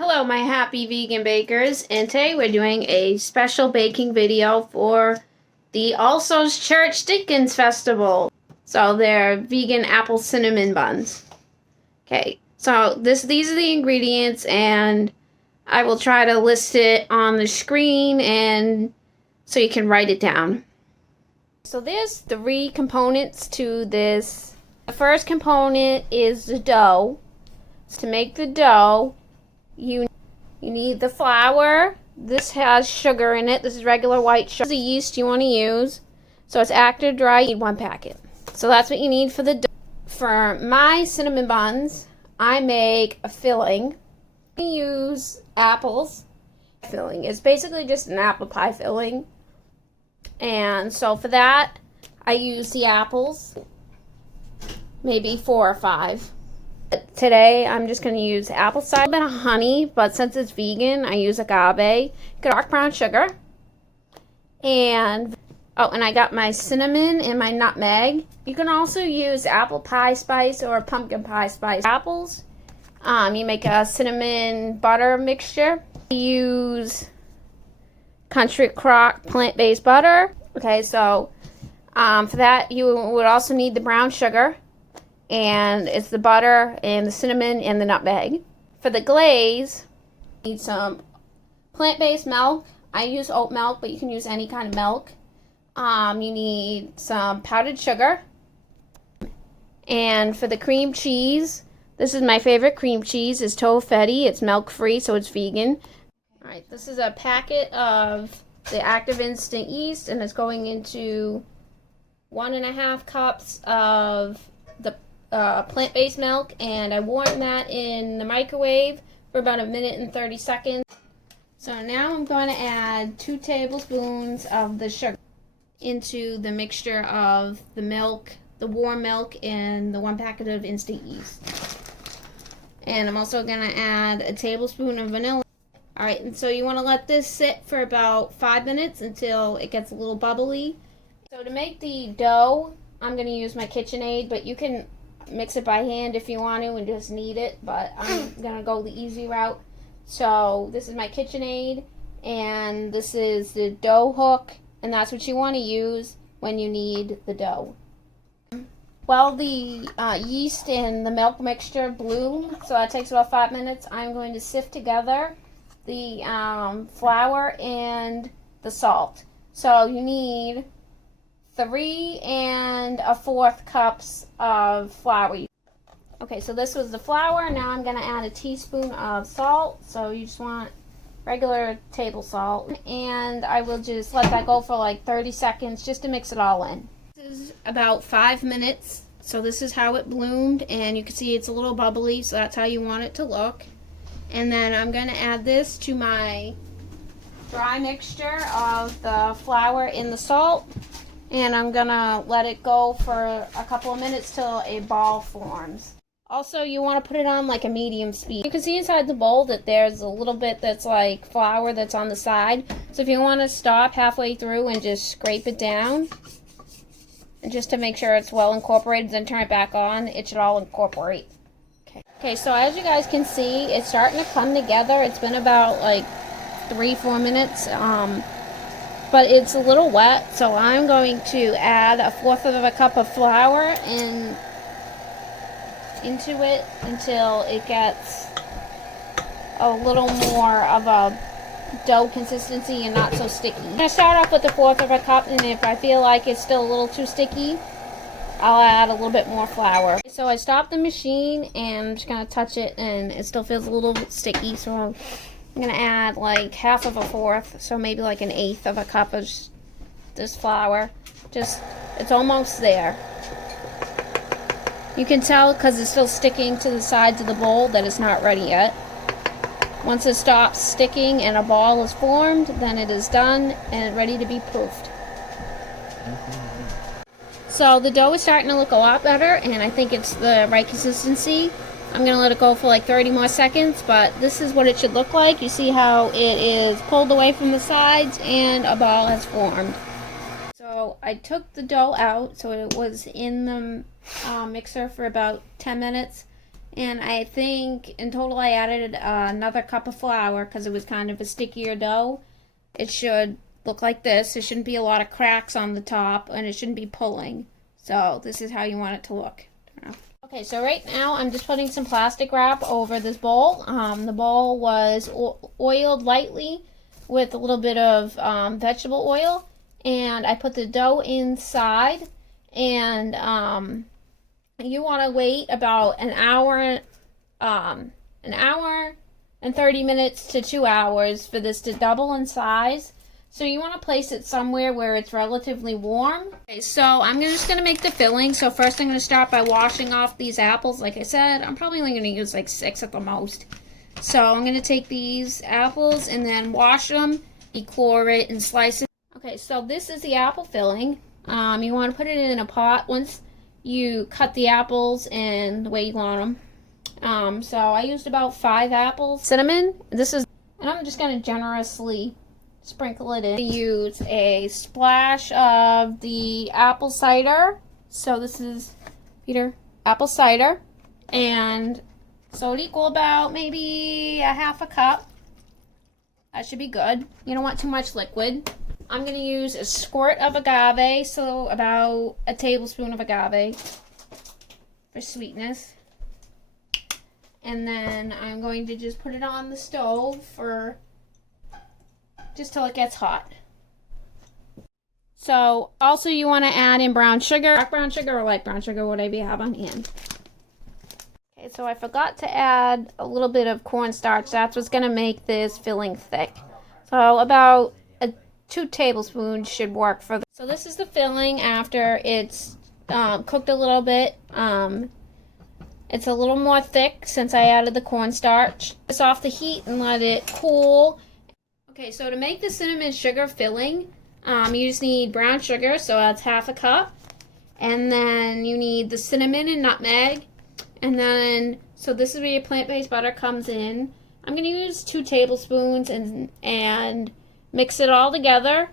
Hello my happy vegan bakers, and today we're doing a special baking video for the All Souls Church Dickens Festival. So they're vegan apple cinnamon buns. Okay, so these are the ingredients, and I will try to list it on the screen and so you can write it down. So there's 3 components to this. The first component is the dough. So to make the dough, you need the flour. This has sugar in it. This is regular white sugar. This is the yeast you want to use. So it's active dry. You need 1 packet. So that's what you need for the dough. For my cinnamon buns, I make a filling. I use apples. Filling is basically just an apple pie filling. And so for that, I use the apples. Maybe 4 or 5. Today, I'm just going to use apple cider, a bit of honey, but since it's vegan, I use agave, dark brown sugar, and I got my cinnamon and my nutmeg. You can also use apple pie spice or pumpkin pie spice. Apples, you make a cinnamon butter mixture. You use Country Crock plant-based butter. Okay, so for that, you would also need the brown sugar. And it's the butter and the cinnamon and the nutmeg. For the glaze, you need some plant-based milk. I use oat milk, but you can use any kind of milk. You need some powdered sugar. And for the cream cheese, this is my favorite cream cheese. It's Toffetti. It's milk-free, so it's vegan. All right, this is a packet of the active instant yeast, and it's going into 1.5 cups of the plant-based milk, and I warm that in the microwave for about 1 minute and 30 seconds. So now I'm going to add 2 tablespoons of the sugar into the mixture of the milk, the warm milk, and the 1 packet of instant yeast. And I'm also going to add a tablespoon of vanilla. Alright, and so you want to let this sit for about 5 minutes until it gets a little bubbly. So to make the dough, I'm going to use my KitchenAid, but you can mix it by hand if you want to and just knead it, but I'm going to go the easy route. So this is my KitchenAid, and this is the dough hook, and that's what you want to use when you knead the dough. While the yeast and the milk mixture bloom, so that takes about 5 minutes, I'm going to sift together the flour and the salt. So you need 3 1/4 cups of flour. Okay, so this was the flour. Now I'm going to add a teaspoon of salt. So you just want regular table salt. And I will just let that go for like 30 seconds just to mix it all in. This is about 5 minutes. So this is how it bloomed. And you can see it's a little bubbly, so that's how you want it to look. And then I'm going to add this to my dry mixture of the flour and the salt. And I'm going to let it go for a couple of minutes till a ball forms. Also, you want to put it on like a medium speed. You can see inside the bowl that there's a little bit that's like flour that's on the side. So if you want to stop halfway through and just scrape it down, and just to make sure it's well incorporated, then turn it back on, it should all incorporate. Okay, so as you guys can see, it's starting to come together. It's been about like 3-4 minutes. But it's a little wet, so I'm going to add 1/4 cup of flour into it until it gets a little more of a dough consistency and not so sticky. I'm going to start off with 1/4 cup, and if I feel like it's still a little too sticky, I'll add a little bit more flour. So I stopped the machine, and I'm just going to touch it, and it still feels a little sticky, so I'm going to add like 1/2, so maybe like 1/8 cup of this flour. It's almost there. You can tell because it's still sticking to the sides of the bowl that it's not ready yet. Once it stops sticking and a ball is formed, then it is done and ready to be proofed. So the dough is starting to look a lot better, and I think it's the right consistency. I'm going to let it go for like 30 more seconds, but this is what it should look like. You see how it is pulled away from the sides and a ball has formed. So I took the dough out, so it was in the mixer for about 10 minutes, And I think in total I added another cup of flour because it was kind of a stickier dough. It should look like this. There shouldn't be a lot of cracks on the top, and it shouldn't be pulling. So this is how you want it to look. Okay, so right now I'm just putting some plastic wrap over this bowl. The bowl was oiled lightly with a little bit of vegetable oil, and I put the dough inside, and you want to wait about an hour and 30 minutes to 2 hours for this to double in size. So you want to place it somewhere where it's relatively warm. Okay, so I'm just going to make the filling. So first I'm going to start by washing off these apples. Like I said, I'm probably only going to use like 6 at the most. So I'm going to take these apples and then wash them, decore it, and slice it. Okay, so this is the apple filling. You want to put it in a pot once you cut the apples in the way you want them. So I used about 5 apples. Cinnamon, and I'm just going to generously sprinkle it in. Use a splash of the apple cider. So this is Peter apple cider, and so it equal about maybe a half a cup. That should be good. You don't want too much liquid. I'm going to use a squirt of agave, so about a tablespoon of agave for sweetness. And then I'm going to just put it on the stove for just till it gets hot. So also you want to add in brown sugar, dark brown sugar or light brown sugar, whatever you have on hand. Okay, so I forgot to add a little bit of cornstarch. That's what's going to make this filling thick. So about 2 tablespoons should work for this. So this is the filling after it's cooked a little bit. It's a little more thick since I added the cornstarch. This off the heat and let it cool. Okay, so to make the cinnamon sugar filling, you just need brown sugar, so that's half a cup. And then you need the cinnamon and nutmeg. And then, so this is where your plant-based butter comes in. I'm going to use 2 tablespoons and mix it all together.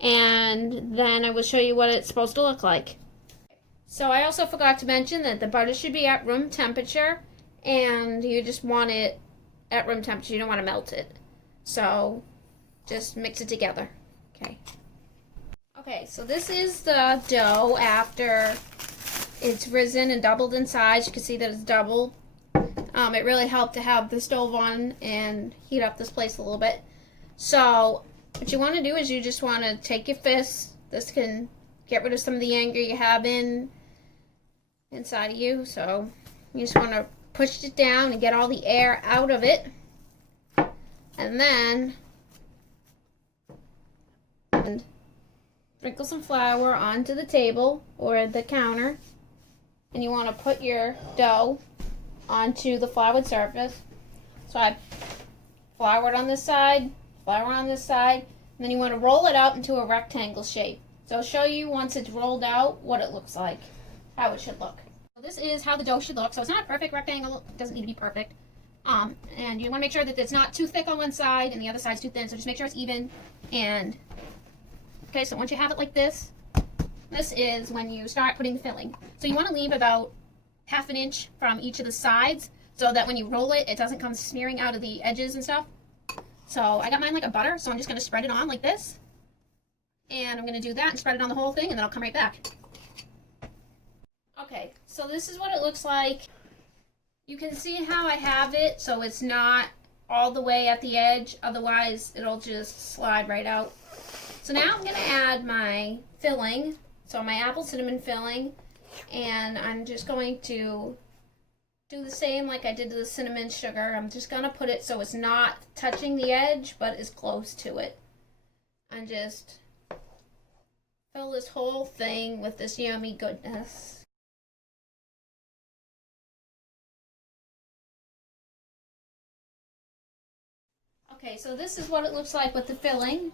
And then I will show you what it's supposed to look like. So I also forgot to mention that the butter should be at room temperature. And you just want it at room temperature. You don't want to melt it. So just mix it together. Okay, so this is the dough after it's risen and doubled in size. You can see that it's doubled. It really helped to have the stove on and heat up this place a little bit. So what you want to do is you just want to take your fist. This can get rid of some of the anger you have inside of you. So you just want to push it down and get all the air out of it. And then sprinkle some flour onto the table or the counter, and you want to put your dough onto the floured surface. So I floured on this side, flour on this side, and then you want to roll it out into a rectangle shape. So I'll show you once it's rolled out what it looks like, how it should look. So this is how the dough should look. So it's not a perfect rectangle, it doesn't need to be perfect. And you want to make sure that it's not too thick on one side and the other side's too thin, so just make sure it's even. And okay, so once you have it like this, this is when you start putting the filling. So you want to leave about ½ an inch from each of the sides so that when you roll it, it doesn't come smearing out of the edges and stuff. So I got mine like a butter, so I'm just going to spread it on like this. And I'm going to do that and spread it on the whole thing, and then I'll come right back. Okay, so this is what it looks like. You can see how I have it, so it's not all the way at the edge, otherwise it'll just slide right out. So now I'm going to add my filling, so my apple cinnamon filling, and I'm just going to do the same like I did to the cinnamon sugar. I'm just going to put it so it's not touching the edge, but is close to it. And just fill this whole thing with this yummy goodness. Okay, so this is what it looks like with the filling.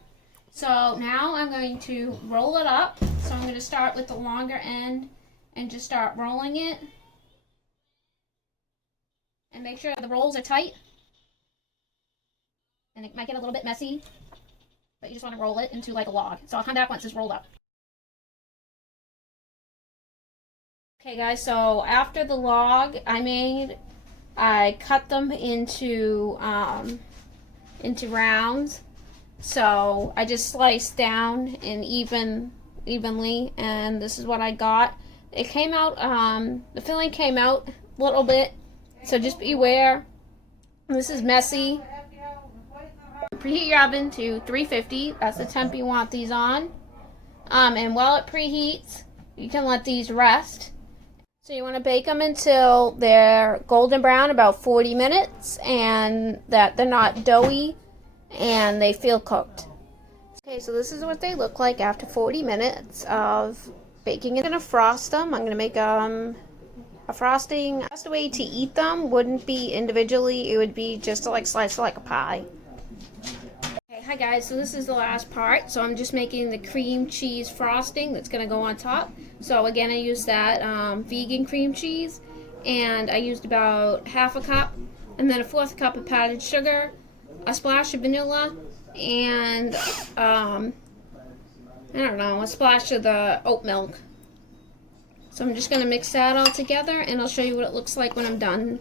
So now I'm going to roll it up. So I'm going to start with the longer end and just start rolling it. And make sure the rolls are tight. And it might get a little bit messy, but you just want to roll it into like a log. So I'll come back once it's rolled up. Okay guys, so after the log, I made I cut them into rounds. So I just sliced down in evenly, and this is what I got. It came out, the filling came out a little bit, so just beware. This is messy. Preheat your oven to 350. That's the temp you want these on. And while it preheats, you can let these rest. So you want to bake them until they're golden brown, about 40 minutes, and that they're not doughy and they feel cooked. Okay, so this is what they look like after 40 minutes of baking. I'm going to frost them. I'm going to make a frosting. The best way to eat them wouldn't be individually. It would be just to like slice it like a pie. Okay, hi guys, so this is the last part. So I'm just making the cream cheese frosting that's going to go on top. So again, I used that vegan cream cheese, and I used about half a cup, and then a fourth cup of powdered sugar, a splash of vanilla, and I don't know, a splash of the oat milk. So I'm just going to mix that all together, and I'll show you what it looks like when I'm done.